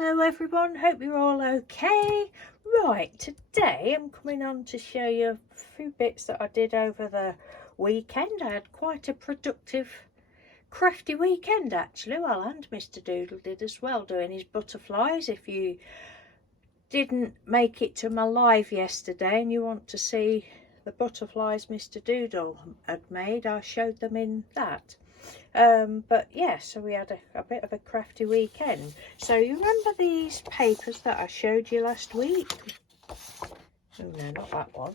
Hello everyone, hope you're all okay. Right, today I'm coming on to show you a few bits that I did over the weekend. I had quite a productive, crafty weekend actually. Well, and Mr. Doodle did as well, doing his butterflies. If you didn't make it to my live yesterday and you want to see the butterflies Mr. Doodle had made, I showed them in that. But yeah, so we had a bit of a crafty weekend. So you remember these papers that I showed you last week? Oh no, not that one.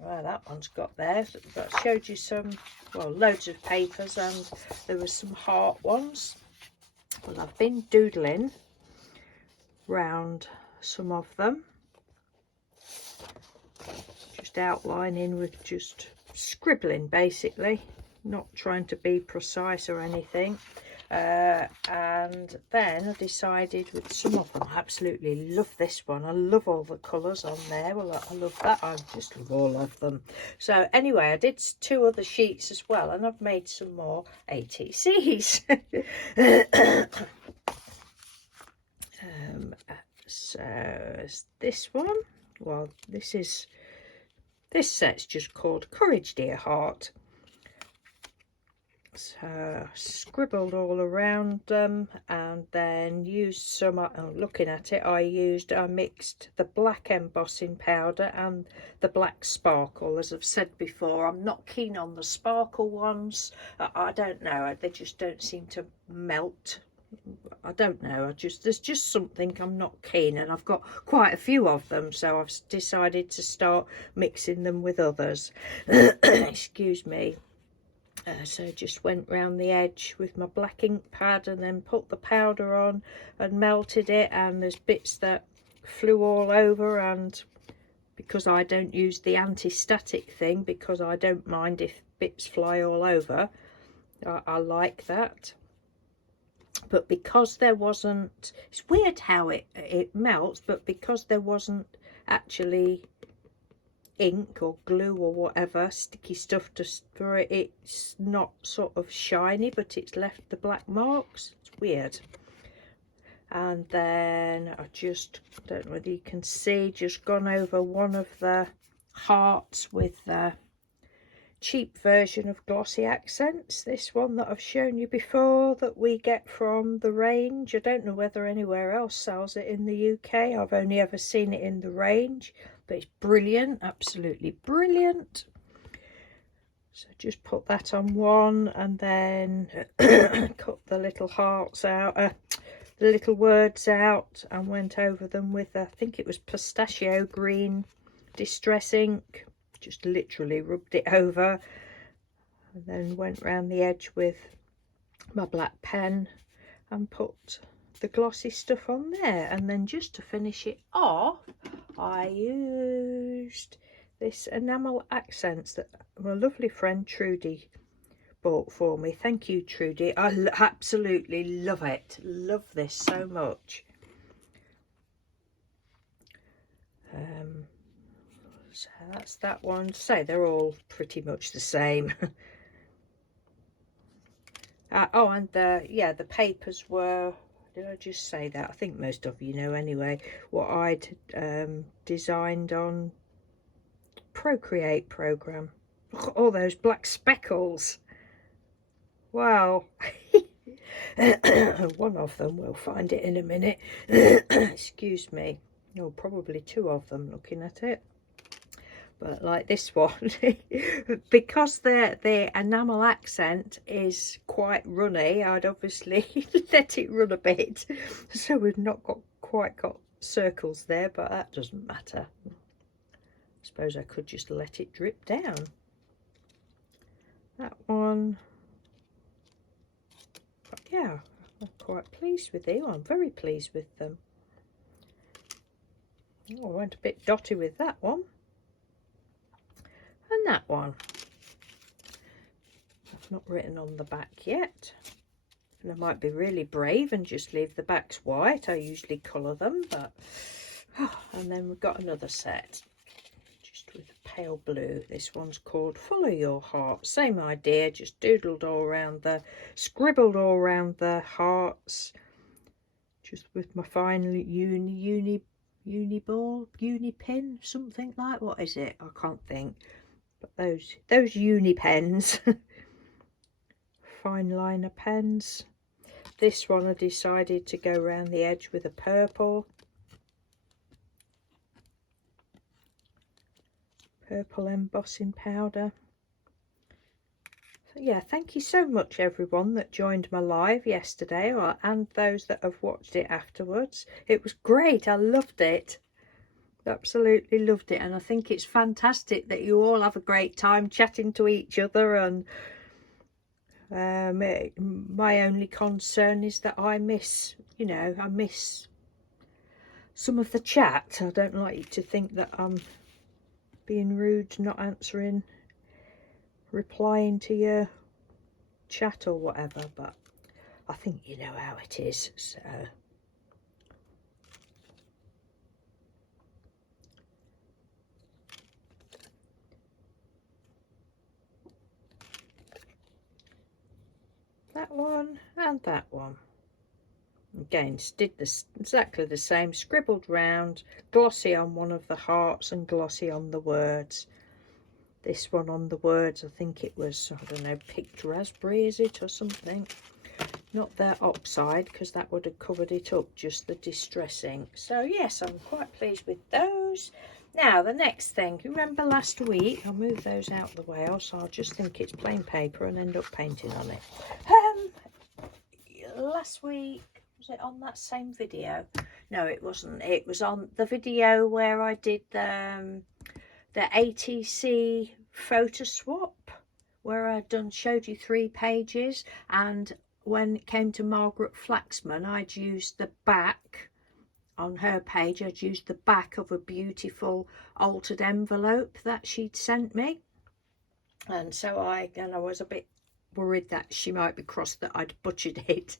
Well, that one's got there. But I showed you some, well, loads of papers, and there was some heart ones. Well, I've been doodling round some of them, just outlining with just scribbling basically, not trying to be precise or anything. And then I decided with some of them, I absolutely love this one. I love all the colours on there. Well, I love that. I just love all of them. So anyway, I did 2 other sheets as well, and I've made some more ATCs. So this one, well, this set's just called Courage Dear Heart. So scribbled all around them, and then used some, looking at it, I mixed the black embossing powder and the black sparkle. As I've said before, I'm not keen on the sparkle ones. I don't know, they just don't seem to melt. I don't know, there's just something I'm not keen, and I've got quite a few of them, so I've decided to start mixing them with others. Excuse me. So just went round the edge with my black ink pad, and then put the powder on and melted it, and there's bits that flew all over, and because I don't use the anti-static thing, because I don't mind if bits fly all over, I like that. But because there wasn't, it's weird how it melts, but because there wasn't actually ink or glue or whatever sticky stuff for it, it's not sort of shiny, but it's left the black marks. It's weird. And then I just don't know whether you can see, just gone over one of the hearts with the cheap version of Glossy Accents, this one that I've shown you before, that we get from the range. I don't know whether anywhere else sells it in the UK. I've only ever seen it in the range, but it's brilliant, absolutely brilliant. So just put that on one, and then cut the little hearts out, the little words out, and went over them with, I think it was pistachio green distress ink. Just literally rubbed it over, and then went round the edge with my black pen and put the glossy stuff on there. And then just to finish it off, I used this enamel accents that my lovely friend Trudy bought for me. Thank you, Trudy. I absolutely love it. Love this so much. So that's that one. So they're all pretty much the same. Oh, and the papers were, did I just say that? I think most of you know anyway what I'd designed on Procreate program. Look at all those black speckles. Wow. One of them, we'll find it in a minute. Excuse me. Oh, probably 2 of them looking at it. But like this one, because the enamel accent is quite runny, I'd obviously let it run a bit, so we've not quite got circles there, but that doesn't matter. I suppose I could just let it drip down. That one, but yeah, I'm quite pleased with them. I'm very pleased with them. Oh, I went a bit dotty with that one. And that one, I've not written on the back yet, and I might be really brave and just leave the backs white. I usually colour them, but and then we've got another set just with a pale blue. This one's called Follow Your Heart. Same idea, just doodled all around scribbled all around the hearts, just with my fine uni pin, something like, what is it? I can't think. But those uni pens, fine liner pens. This one I decided to go around the edge with a purple embossing powder. So yeah, thank you so much everyone that joined my live yesterday, and those that have watched it afterwards. It was great. I loved it. Absolutely loved it, and I think it's fantastic that you all have a great time chatting to each other. And my only concern is that I miss, you know, I miss some of the chat. I don't like you to think that I'm being rude, not answering, replying to your chat or whatever, but I think you know how it is. So that one and that one. Again, did this exactly the same, scribbled round, glossy on one of the hearts and glossy on the words. This one on the words, I think it was, I don't know, picked raspberry, is it, or something? Not the oxide, because that would have covered it up, just the distress ink. So yes, I'm quite pleased with those. Now the next thing, you remember last week, I'll move those out of the way, else I'll just think it's plain paper and end up painting on it. Last week, was it on that same video? No, it wasn't. It was on the video where I did the ATC photo swap, where I'd showed you 3 pages, and when it came to Margaret Flaxman, I'd used the back on her page. I'd used the back of a beautiful altered envelope that she'd sent me, and so I was a bit worried that she might be cross that I'd butchered it.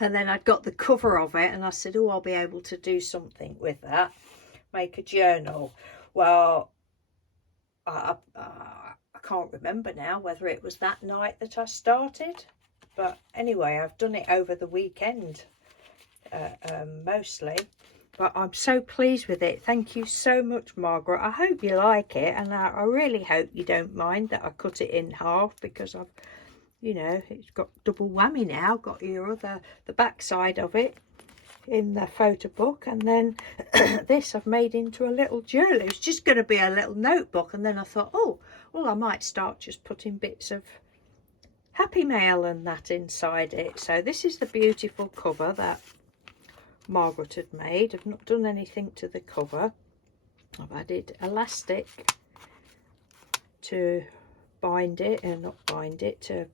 And then I'd got the cover of it, and I said, oh, I'll be able to do something with that, make a journal. Well, I can't remember now whether it was that night that I started, but anyway, I've done it over the weekend mostly. But I'm so pleased with it. Thank you so much, Margaret. I hope you like it, and I really hope you don't mind that I cut it in half, because I've, you know, it's got double whammy now. Got the back side of it in the photo book, and then this I've made into a little journal. It's just going to be a little notebook, and then I thought, oh, well, I might start just putting bits of Happy Mail and that inside it. So this is the beautiful cover that Margaret had made. I've not done anything to the cover. I've added elastic to bind it, and not bind it, to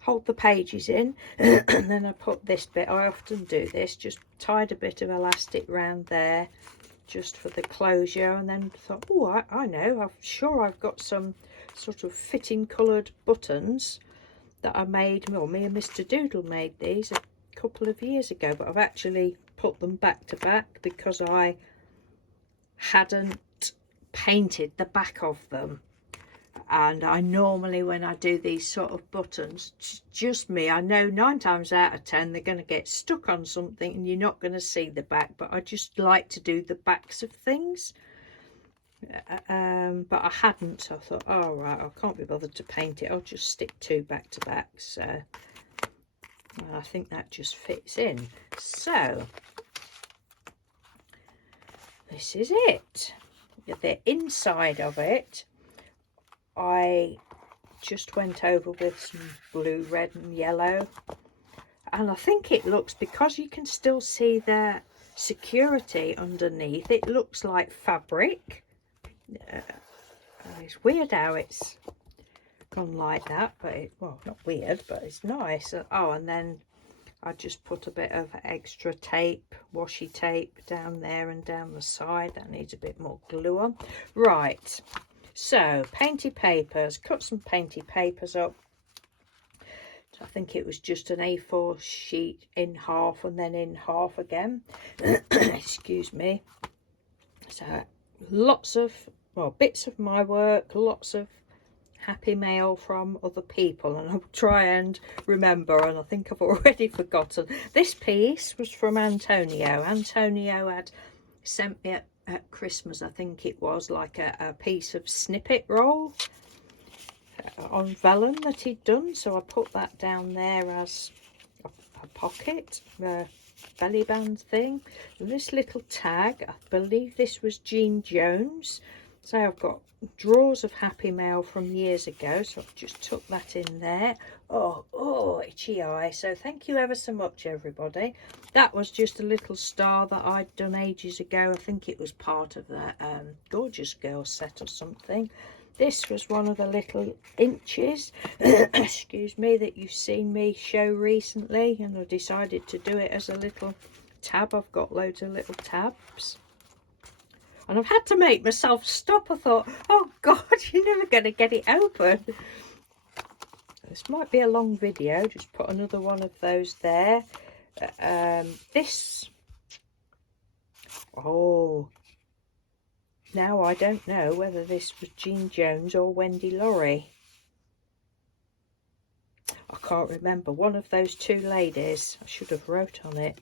hold the pages in. And then I put this bit, I often do this, just tied a bit of elastic round there just for the closure, and then thought, oh, I know, I'm sure I've got some sort of fitting coloured buttons that I made. Well, me and Mr. Doodle made these a couple of years ago, but I've actually put them back to back because I hadn't painted the back of them. And I normally, when I do these sort of buttons, just me, I know 9 times out of 10 they're going to get stuck on something and you're not going to see the back, but I just like to do the backs of things. But I hadn't, so I thought, oh right, I can't be bothered to paint it, I'll just stick 2 back to back. So I think that just fits in. So this is it. The inside of it, I just went over with some blue, red and yellow, and I think it looks, because you can still see the security underneath, it looks like fabric. It's weird how it's gone like that, but well, not weird, but it's nice. Oh, and then I just put a bit of extra tape, washi tape down there and down the side. That needs a bit more glue on. Right, so Painty papers, cut some Painty papers up. I think it was just an A4 sheet in half and then in half again. Excuse me. So lots of, well, bits of my work, lots of happy mail from other people, and I'll try and remember, and I think I've already forgotten. This piece was from Antonio. Antonio had sent me at Christmas, I think it was, like a piece of snippet roll on vellum that he'd done, so I put that down there as a pocket, belly band thing. And this little tag, I believe this was Jean Jones, so I've got drawers of happy mail from years ago, so I've just took that in there. Oh, itchy eye. So thank you ever so much, everybody. That was just a little star that I'd done ages ago. I think it was part of that Gorgeous Girl set or something. This was one of the little inches excuse me, that you've seen me show recently, and I decided to do it as a little tab. I've got loads of little tabs, and I've had to make myself stop. I thought, oh God, you're never going to get it open. This might be a long video. Just put another one of those there. This, oh, now I don't know whether this was Jean Jones or Wendy Laurie. I can't remember. One of those two ladies. I should have wrote on it.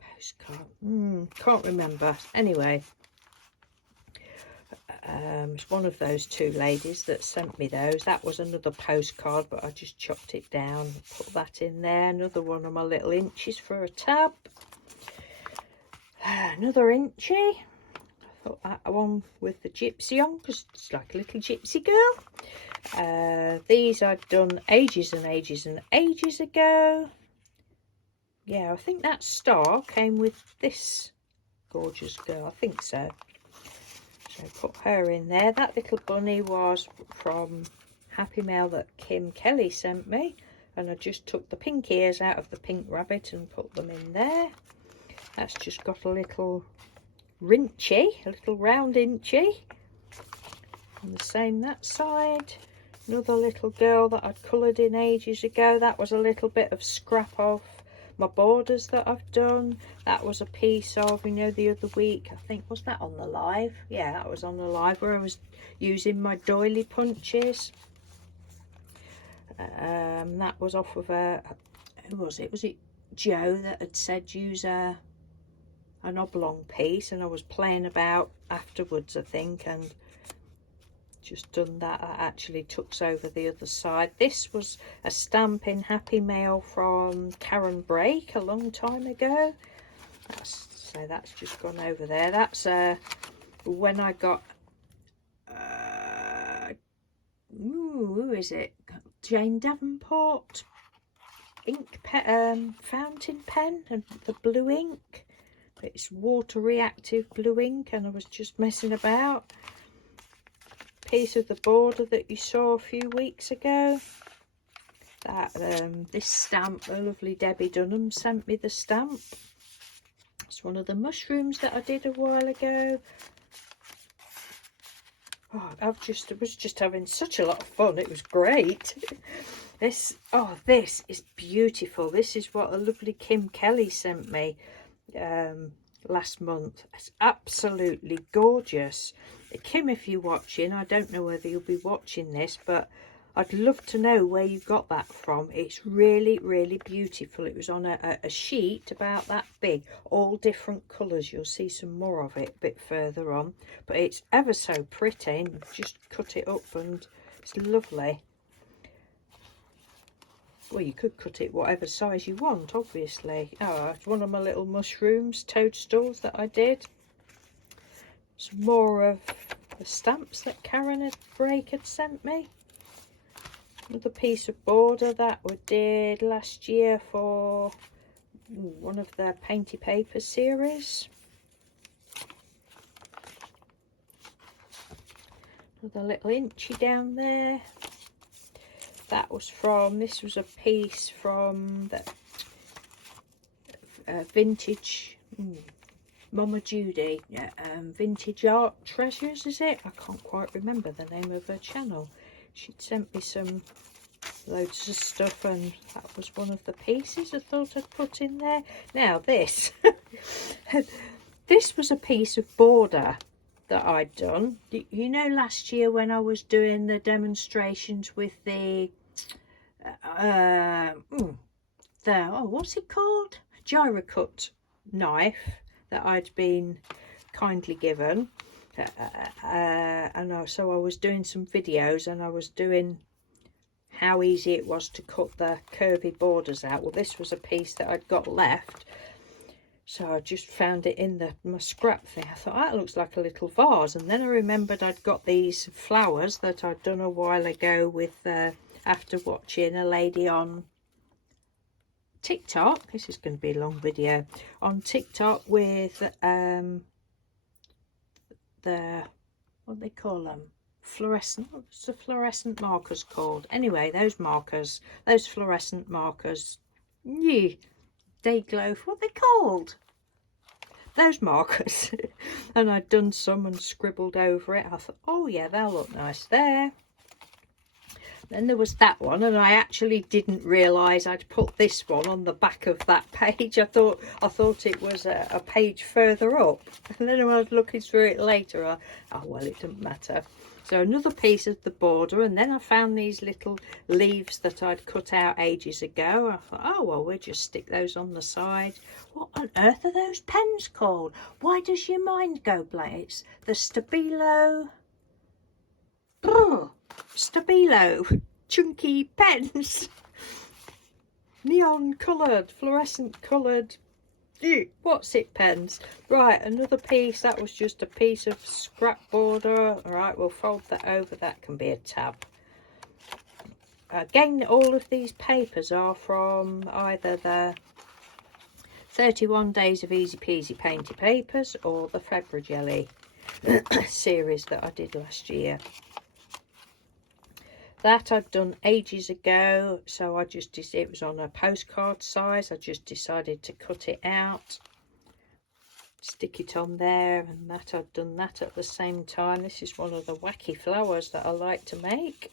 Postcard. Can't remember. Anyway, it's one of those two ladies that sent me those. That was another postcard, but I just chopped it down, put that in there. Another one of my little inches for a tab. Another inchy. I thought that one with the gypsy on, because it's like a little gypsy girl. These I'd done ages and ages and ages ago. Yeah, I think that star came with this Gorgeous Girl. I think so. So put her in there. That little bunny was from Happy Mail that Kim Kelly sent me, and I just took the pink ears out of the pink rabbit and put them in there. That's just got a little rinchy, a little round inchy. And the same that side. Another little girl that I'd coloured in ages ago. That was a little bit of scrap of my borders that I've done. That was a piece of, you know, the other week, I think, was that on the live? Yeah, that was on the live, where I was using my doily punches. That was off of who was it? Was it Joe that had said use an oblong piece, and I was playing about afterwards, I think, and just done that. That actually tucks over the other side. This was a stamp in Happy Mail from Karen Brake a long time ago. So that's just gone over there. That's when I got who is it? Jane Davenport ink fountain pen, and the blue ink. It's water reactive blue ink, and I was just messing about. Piece of the border that you saw a few weeks ago. That this stamp, the lovely Debbie Dunham sent me the stamp. It's one of the mushrooms that I did a while ago. Oh, I was just having such a lot of fun. It was great. This is beautiful. This is what a lovely Kim Kelly sent me last month. It's absolutely gorgeous. Kim, if you're watching, I don't know whether you'll be watching this, but I'd love to know where you got that from. It's really, really beautiful. It was on a sheet about that big, all different colours. You'll see some more of it a bit further on, but it's ever so pretty. Just cut it up and it's lovely. Well, you could cut it whatever size you want, obviously. Oh, it's one of my little mushrooms, toadstools that I did. Some more of the stamps that Karen Brake had sent me. Another piece of border that we did last year for one of the Painty Paper series. Another little inchy down there. That was from, this was a piece from the vintage Mama Judy, Vintage Art Treasures, is it? I can't quite remember the name of her channel. She'd sent me some loads of stuff, and that was one of the pieces I thought I'd put in there. Now this, this was a piece of border that I'd done. You know, last year when I was doing the demonstrations with the what's it called, gyro cut knife that I'd been kindly given, and so I was doing some videos and I was doing how easy it was to cut the curvy borders out. Well, this was a piece that I'd got left, so I just found it in my scrap thing. I thought, that looks like a little vase, and then I remembered I'd got these flowers that I'd done a while ago with after watching a lady on TikTok. This is going to be a long video on TikTok with the, what do they call them, fluorescent, what's the fluorescent markers called? Anyway, those markers, those fluorescent markers, yeah, day glow, what are they called, those markers. And I'd done some and scribbled over it. I thought, oh yeah, they'll look nice there. Then there was that one, and I actually didn't realise I'd put this one on the back of that page. I thought it was a page further up, and then when I was looking through it later, oh well, it didn't matter. So another piece of the border, and then I found these little leaves that I'd cut out ages ago. I thought, oh well, we'll just stick those on the side. What on earth are those pens called? Why does your mind go blank? It's the Stabilo chunky pens, neon coloured, fluorescent coloured, what's it, pens. Right, another piece. That was just a piece of scrap border. All right, we'll fold that over. That can be a tab. Again, all of these papers are from either the 31 Days of Easy Peasy Painty papers or the February Jelly series that I did last year. That I've done ages ago, so I just, it was on a postcard size. I just decided to cut it out, stick it on there, and that I've done that at the same time. This is one of the wacky flowers that I like to make.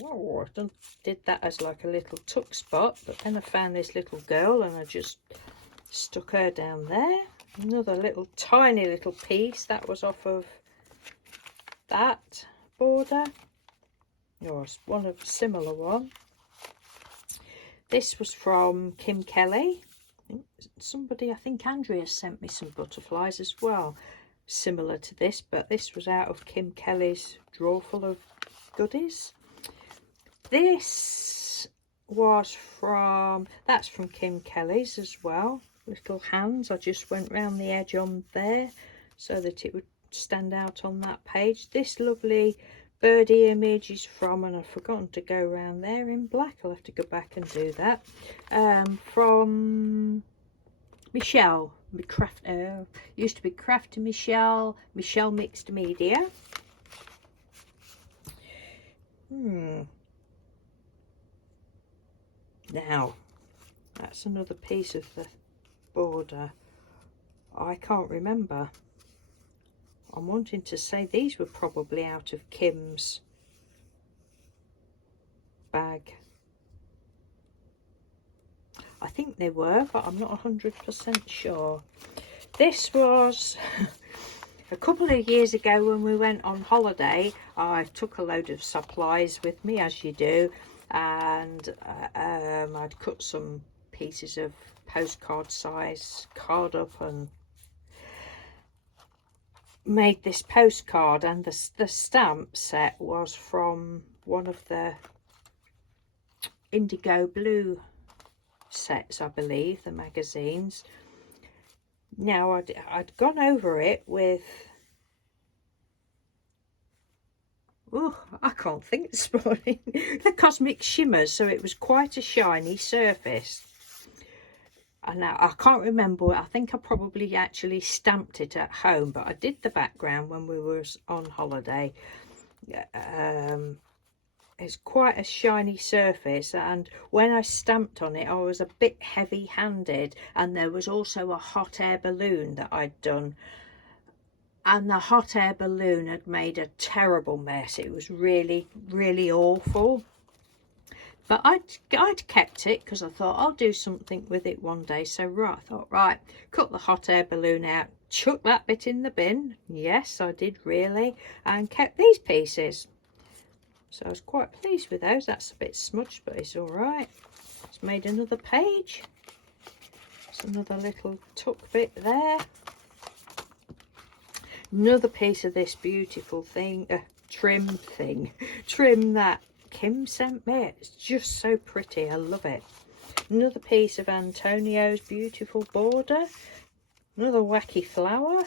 Whoa, I did that as like a little tuck spot, but then I found this little girl and I just stuck her down there. Another little tiny little piece that was off of that border, or one of a similar one. This was from Kim Kelly. Somebody, I think Andrea, sent me some butterflies as well, similar to this, but this was out of Kim Kelly's drawer full of goodies. This was from, that's from Kim Kelly's as well. Little hands. I just went round the edge on there so that it would stand out on that page. This lovely birdie image is from, and I've forgotten to go around there in black. I'll have to go back and do that. From Michelle, used to be Crafty Michelle Mixed Media. Now, that's another piece of the border. I can't remember. I'm wanting to say these were probably out of Kim's bag. I think they were, but I'm not 100% sure. This was a couple of years ago when we went on holiday. I took a load of supplies with me, as you do, and I'd cut some pieces of postcard size card up and made this postcard, and the stamp set was from one of the indigo blue sets, I believe, the magazines. Now I'd gone over it with, oh, I can't think this morning, the Cosmic Shimmers, so it was quite a shiny surface. And now I can't remember, I think I probably actually stamped it at home, but I did the background when we were on holiday. It's quite a shiny surface, and when I stamped on it I was a bit heavy handed, and there was also a hot air balloon that I'd done, and the hot air balloon had made a terrible mess. It was really, really awful. But I'd kept it because I thought I'll do something with it one day. So right, I thought, right, cut the hot air balloon out, chucked that bit in the bin. Yes, I did really, and kept these pieces. So I was quite pleased with those. That's a bit smudged, but it's all right. It's made another page. It's another little tuck bit there. Another piece of this beautiful thing, trim that Kim sent me. It's just so pretty. I love it. Another piece of Antonio's beautiful border. Another wacky flower.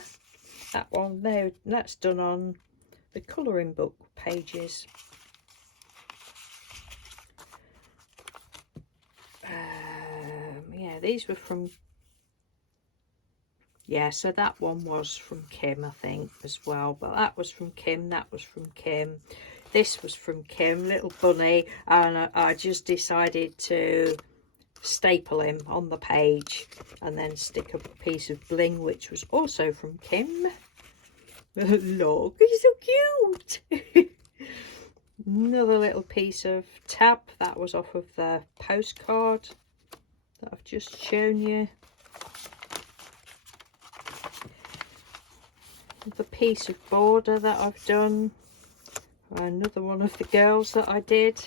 That one there, that's done on the colouring book pages. Yeah, these were from, yeah, so that one was from Kim, I think, as well. But that was from Kim, that was from Kim. This was from Kim, little bunny. And I just decided to staple him on the page and then stick up a piece of bling, which was also from Kim. Look, he's so cute. Another little piece of tab that was off of the postcard that I've just shown you. The piece of border that I've done. Another one of the girls that I did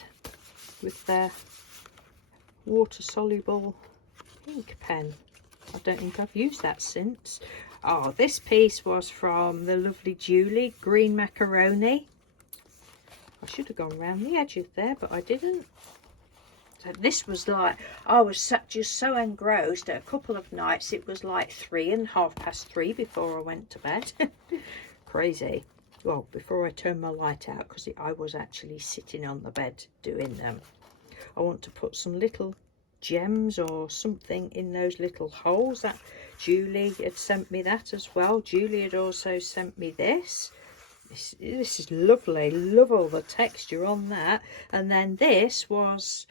with their water soluble ink pen. I don't think I've used that since. Oh, this piece was from the lovely Julie, green macaroni. I should have gone round the edges there, but I didn't. So this was like, I was just so engrossed at a couple of nights. It was like 3 and 3:30 before I went to bed. Crazy. Well, before I turned my light out, because I was actually sitting on the bed doing them. I want to put some little gems or something in those little holes. That Julie had sent me that as well. Julie had also sent me this. This is lovely. Love all the texture on that. And then this was,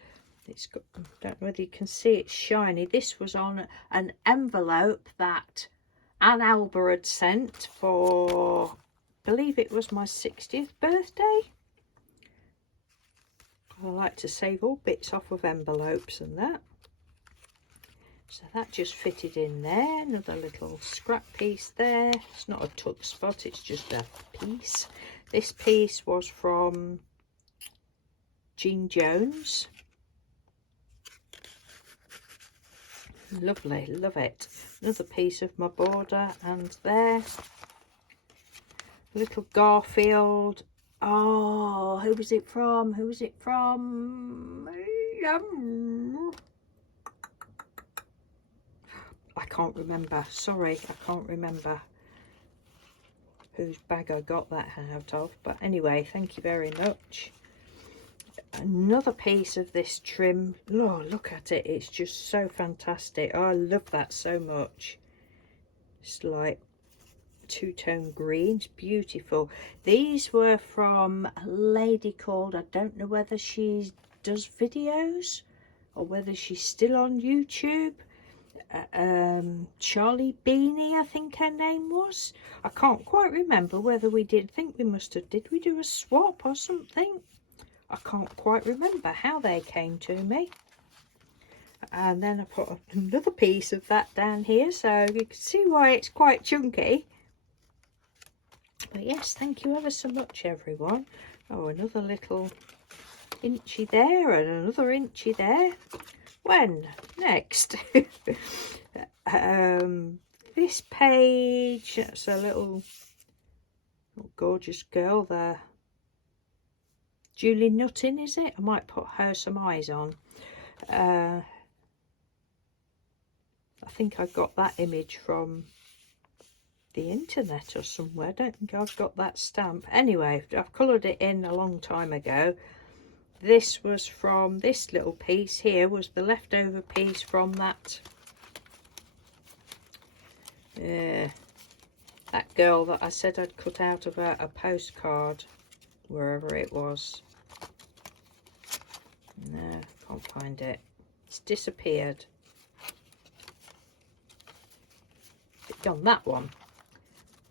it's got, I don't know whether you can see, it's shiny. This was on an envelope that Anne Alba had sent for, I believe it was my 60th birthday. I like to save all bits off of envelopes and that. So that just fitted in there. Another little scrap piece there. It's not a tuck spot, it's just a piece. This piece was from Jean Jones. Lovely, love it. Another piece of my border, and there. Little Garfield. Oh, who was it from? Who was it from? I can't remember. Sorry, I can't remember whose bag I got that out of. But anyway, thank you very much. Another piece of this trim. Oh, look at it. It's just so fantastic. Oh, I love that so much. It's like two-tone green. It's beautiful. These were from a lady called, I don't know whether she does videos or whether she's still on YouTube. Charlie Beanie, I think her name was. I can't quite remember whether we did. I think we must have. Did we do a swap or something? I can't quite remember how they came to me. And then I put another piece of that down here, so you can see why it's quite chunky. But yes, thank you ever so much, everyone. Oh, another little inchy there and another inchy there. When? Next. This page, that's a little gorgeous girl there. Julie Nuttin, is it? I might put her some eyes on. I think I got that image from the internet or somewhere. I don't think I've got that stamp. Anyway, I've coloured it in a long time ago. This was from, this little piece here was the leftover piece from that that girl that I said I'd cut out of a postcard, wherever it was. No, can't find it. It's disappeared. On that one.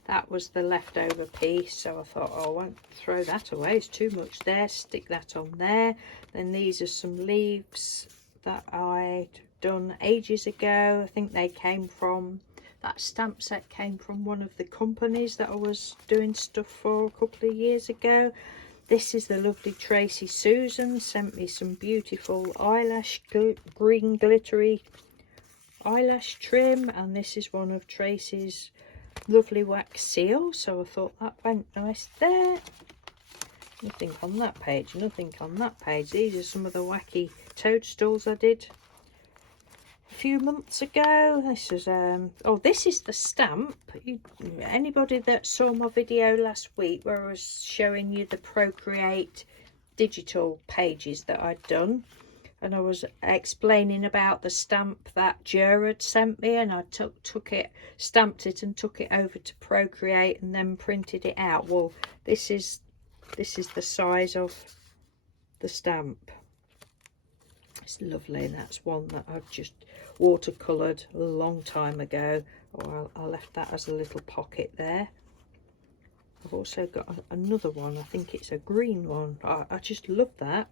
That was the leftover piece, so I thought, oh, I won't throw that away, it's too much there, stick that on there. Then these are some leaves that I'd done ages ago. I think they came from That stamp set came from one of the companies that I was doing stuff for a couple of years ago. This is the lovely Tracy Susan, sent me some beautiful eyelash green glittery eyelash trim, and this is one of Tracy's lovely wax seal, so I thought that went nice there. Nothing on that page, nothing on that page. These are some of the wacky toadstools I did a few months ago. This is oh, this is the stamp. Anybody that saw my video last week where I was showing you the Procreate digital pages that I'd done, and I was explaining about the stamp that Jared sent me, and I took it, stamped it and took it over to Procreate and then printed it out. Well, this is the size of the stamp. It's lovely, and that's one that I've just watercoloured a long time ago. Or I left that as a little pocket there. I've also got another one. I think it's a green one. I just love that.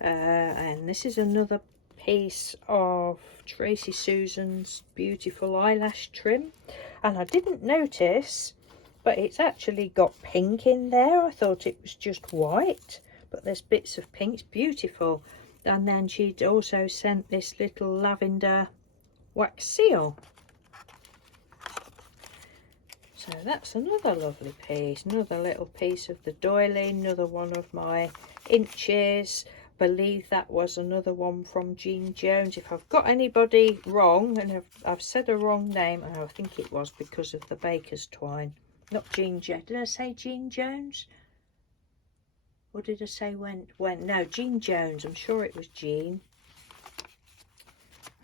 And this is another piece of Tracy Susan's beautiful eyelash trim, and I didn't notice, but it's actually got pink in there. I thought it was just white, but there's bits of pink. It's beautiful. And then she'd also sent this little lavender wax seal. So that's another lovely piece, another little piece of the doily, another one of my inches. Believe that was another one from Jean Jones. If I've got anybody wrong, and I've said a wrong name, and I think it was because of the baker's twine, not Jean Jones. Did I say Jean Jones? Or did I say when? No, Jean Jones. I'm sure it was Jean.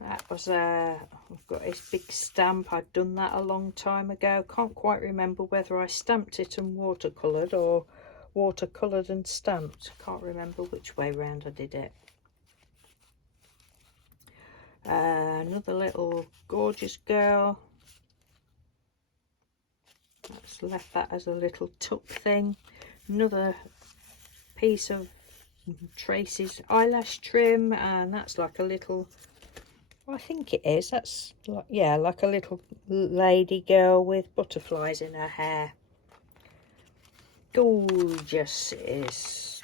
That was I've got this big stamp. I'd done that a long time ago. Can't quite remember whether I stamped it and watercoloured or watercoloured and stamped. Can't remember which way round I did it. Another little gorgeous girl. Let's left that as a little tuck thing. Another piece of Tracy's eyelash trim, and that's like a little, I think it is, that's like, yeah, like a little lady girl with butterflies in her hair. Gorgeous it is.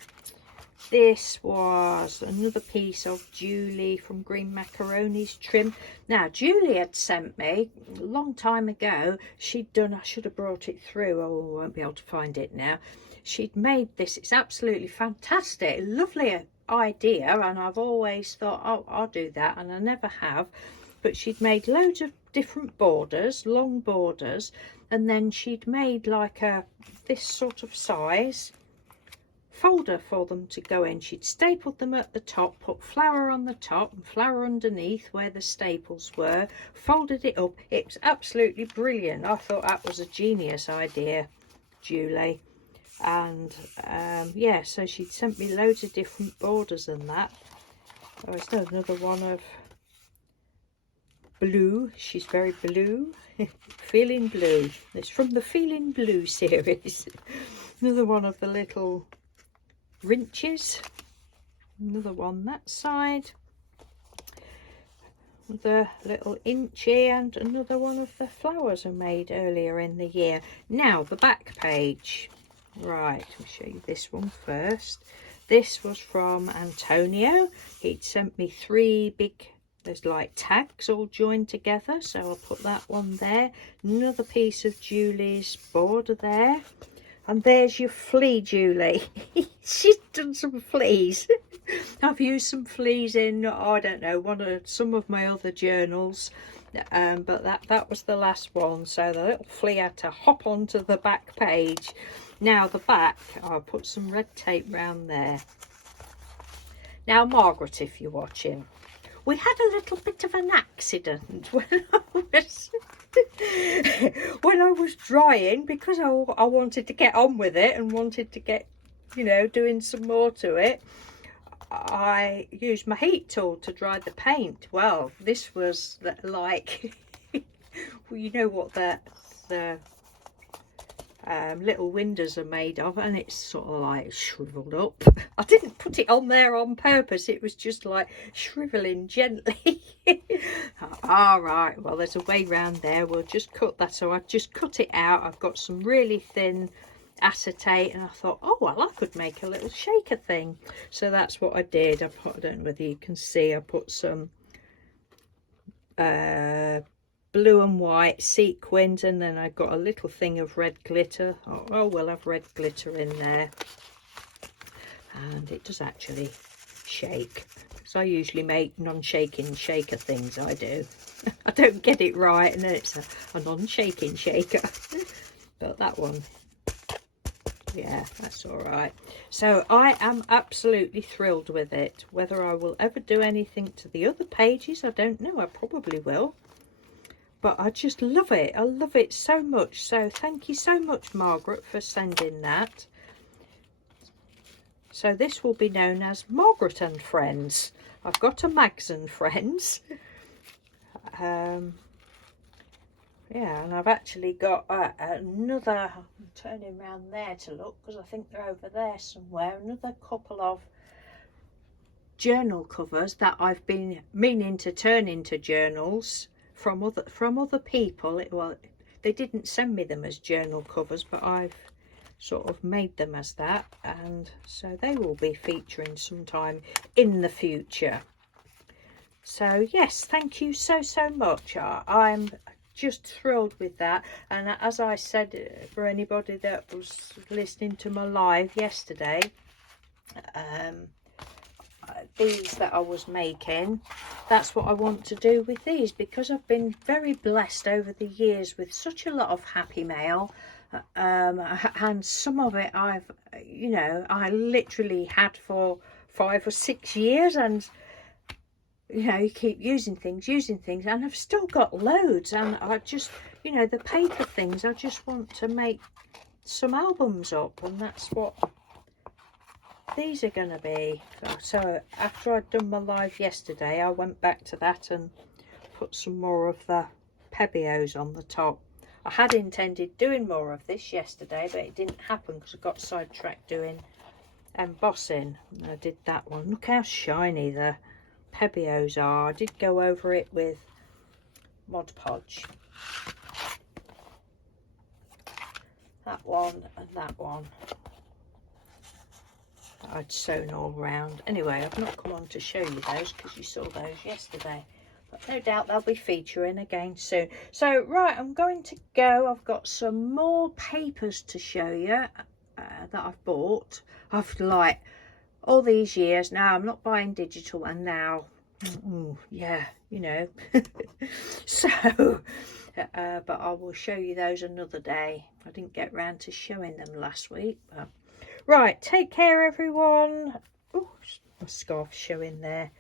This was another piece of Julie from Green Macaroni's trim. Now, Julie had sent me a long time ago, she'd done, I should have brought it through, oh, I won't be able to find it now. She'd made this, it's absolutely fantastic, lovely idea, and I've always thought, oh, I'll do that, and I never have. But she'd made loads of different borders, long borders, and then she'd made like this sort of size folder for them to go in. She'd stapled them at the top, put flower on the top and flower underneath where the staples were, folded it up. It was absolutely brilliant. I thought that was a genius idea, Julie. And yeah, so she'd sent me loads of different borders and that. Oh, it's another one of blue. She's very blue. Feeling Blue. It's from the Feeling Blue series. Another one of the little wrenches. Another one that side. The little inchy, and another one of the flowers I made earlier in the year. Now the back page. Right, I'll show you this one first. This was from Antonio. He'd sent me 3 big, there's like tags all joined together, so I'll put that one there. Another piece of Julie's border there. And there's your flea, Julie. She's done some fleas. I've used some fleas in, I don't know, some of my other journals. But that was the last one. So the little flea had to hop onto the back page. Now the back, I'll put some red tape round there. Now Margaret, if you're watching, we had a little bit of an accident when I was drying, because I wanted to get on with it and wanted to get, you know, doing some more to it. I used my heat tool to dry the paint. Well, this was like, well, you know what the little windows are made of, and it's sort of like shriveled up. I didn't put it on there on purpose, it was just like shriveling gently. All right, well, there's a way round there. We'll just cut that. So I've just cut it out. I've got some really thin acetate, and I thought, oh well, I could make a little shaker thing. So that's what I did. I don't know whether you can see, I put some blue and white sequins, and then I got a little thing of red glitter. Oh, we'll have red glitter in there, and it does actually shake, because I usually make non-shaking shaker things. I do. I don't get it right, and then it's a non-shaking shaker. But that one, yeah, that's all right. So I am absolutely thrilled with it. Whether I will ever do anything to the other pages, I don't know. I probably will. But I just love it. I love it so much. So thank you so much, Margaret, for sending that. So this will be known as Margaret and Friends. I've got a Mags and Friends. Yeah, and I've actually got another, I'm turning around there to look, because I think they're over there somewhere, another couple of journal covers that I've been meaning to turn into journals from other people. Well, they didn't send me them as journal covers, but I've sort of made them as that, and so they will be featuring sometime in the future. So yes, thank you so much. I'm just thrilled with that. And as I said, for anybody that was listening to my live yesterday, these that I was making, that's what I want to do with these, because I've been very blessed over the years with such a lot of happy mail, and some of it I've, you know, I literally had for 5 or 6 years, and you know, you keep using things, and I've still got loads. And I just, you know, the paper things, I just want to make some albums up, and that's what these are going to be. So after I'd done my live yesterday, I went back to that and put some more of the Pebios on the top. I had intended doing more of this yesterday, but it didn't happen because I got sidetracked doing embossing. And I did that one. Look how shiny the Pebios are. I did go over it with Mod Podge. That one and that one I'd sewn all round. Anyway, I've not come on to show you those because you saw those yesterday, but no doubt they'll be featuring again soon. So right, I'm going to go. I've got some more papers to show you that I've bought. I've like all these years now, I'm not buying digital, and now yeah, you know. So but I will show you those another day. I didn't get round to showing them last week, but right, take care everyone. Oh, my scarf showing there.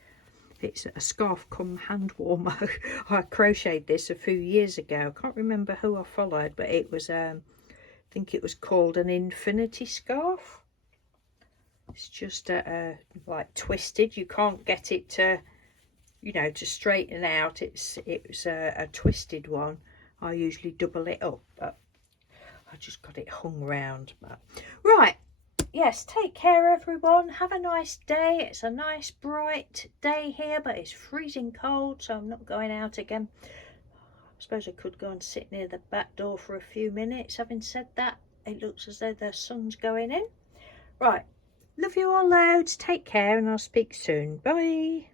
It's a scarf come hand warmer. I crocheted this a few years ago. I can't remember who I followed, but it was I think it was called an infinity scarf. It's just like twisted. You can't get it to, you know, to straighten out. It was a twisted one. I usually double it up, but I just got it hung round. But right, yes, take care everyone. Have a nice day. It's a nice bright day here, but it's freezing cold, so I'm not going out again. I suppose I could go and sit near the back door for a few minutes. Having said that, it looks as though the sun's going in. Right, love you all loads. Take care, and I'll speak soon. Bye.